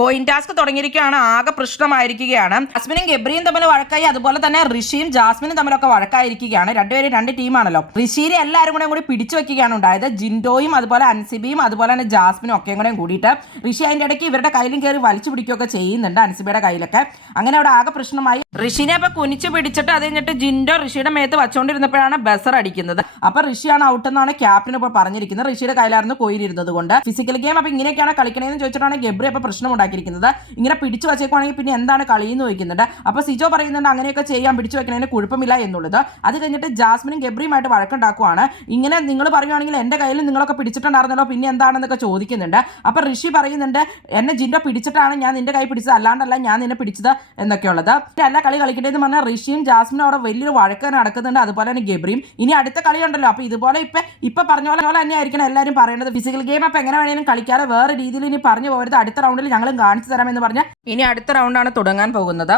Coin task തുടങ്ങിയിരിക്കുകയാണ്. ആകെ പ്രശ്നമായിരിക്കുകയാണ്. ജാസ്മിനും ഗബ്രിയും തമ്മിൽ വഴക്കായി, അതുപോലെ തന്നെ ഋഷിയും ജാസ്മിനും തമ്മിലൊക്കെ വഴക്കായിരിക്കുകയാണ്. രണ്ടുപേരും രണ്ട് ടീമാണല്ലോ. ഋഷിനെ എല്ലാവരും കൂടി പിടിച്ചു വെക്കുകയാണ് ഉണ്ടായത്. ജിൻഡോയും അതുപോലെ അൻസിബിയും അതുപോലെ തന്നെ ജാസ്മിനും ഒക്കെ കൂടെ കൂടിയിട്ട് ഋഷി അതിൻ്റെ ഇടയ്ക്ക് ഇവരുടെ കയ്യിലും കയറി വലിച്ചു പിടിക്കുകയൊക്കെ ചെയ്യുന്നുണ്ട്, അൻസിബിയുടെ കയ്യിലൊക്കെ. അങ്ങനെ അവിടെ ആകെ പ്രശ്നമായി. ഋഷിനെ അപ്പൊ കുനിച്ചു പിടിച്ചിട്ട് അത് കഴിഞ്ഞിട്ട് ജിൻഡോ ഋഷിയുടെ മേത്ത് വച്ചുകൊണ്ടിരുന്നപ്പോഴാണ് ബസർ അടിക്കുന്നത്. അപ്പൊ ഋഷിയാണ് ഔട്ട് എന്നാണ് ക്യാപ്റ്റൻ ഇപ്പോൾ പറഞ്ഞിരിക്കുന്നത്. ഋഷിയുടെ കയ്യിലായിരുന്നു കോയിലിരുന്നത് കൊണ്ട്. ഫിസിക്കൽ ഗെയിം അപ്പൊ ഇങ്ങനെയൊക്കെയാണ് കളിക്കണേന്ന് ചോദിച്ചിട്ടാണ് ഗബ്രി അപ്പൊ പ്രശ്നം ഉണ്ടാക്കിയിരിക്കുന്നത്. ഇങ്ങനെ പിടിച്ചു വെച്ചേക്കുവാണെങ്കിൽ പിന്നെ എന്താണ് കളിയെന്ന് ചോദിക്കുന്നുണ്ട്. അപ്പൊ സിജോ പറയുന്നുണ്ട് അങ്ങനെയൊക്കെ ചെയ്യാൻ, പിടിച്ചു വെക്കണതിന് കുഴപ്പമില്ല എന്നുള്ളത്. അത് കഴിഞ്ഞിട്ട് ജാസ്മിനും ഗബ്രിയുമായിട്ട് വഴക്കുണ്ടാക്കുവാണ്. ഇങ്ങനെ നിങ്ങൾ പറയുവാണെങ്കിൽ എന്റെ കയ്യിൽ നിങ്ങളൊക്കെ പിടിച്ചിട്ടുണ്ടായിരുന്നല്ലോ, പിന്നെ എന്താണെന്നൊക്കെ ചോദിക്കുന്നുണ്ട്. അപ്പൊ ഋഷി പറയുന്നുണ്ട് എന്നെ ജിൻഡോ പിടിച്ചിട്ടാണ് ഞാൻ നിന്റെ കൈ പിടിച്ചത്, അല്ലാണ്ടല്ല ഞാൻ നിന്നെ പിടിച്ചത് എന്നൊക്കെയുള്ളത്. അല്ല കളി കളിക്കണ്ടേന്ന് പറഞ്ഞാൽ ഋഷിയും ജാസ്മിനും അവിടെ വലിയൊരു വഴക്ക് നടക്കുന്നുണ്ട്. അതുപോലെ തന്നെ ഗബ്രിയും. ഇനി അടുത്ത കളി ഉണ്ടല്ലോ, അപ്പൊ ഇതുപോലെ ഇപ്പൊ പറഞ്ഞ പോലെ തന്നെ ആയിരിക്കണം എല്ലാവരും പറയുന്നത്. ഫിസിക്കൽ ഗെയിം അപ്പൊ എങ്ങനെ വേണേലും കളിക്കാതെ വേറെ രീതിയിൽ ഇനി പറഞ്ഞു പോകരുത്, അടുത്ത റൗണ്ടിൽ ഞങ്ങളും കാണിച്ചു തരാമെന്ന് പറഞ്ഞാൽ ഇനി അടുത്ത റൗണ്ടാണ് തുടങ്ങാൻ പോകുന്നത്.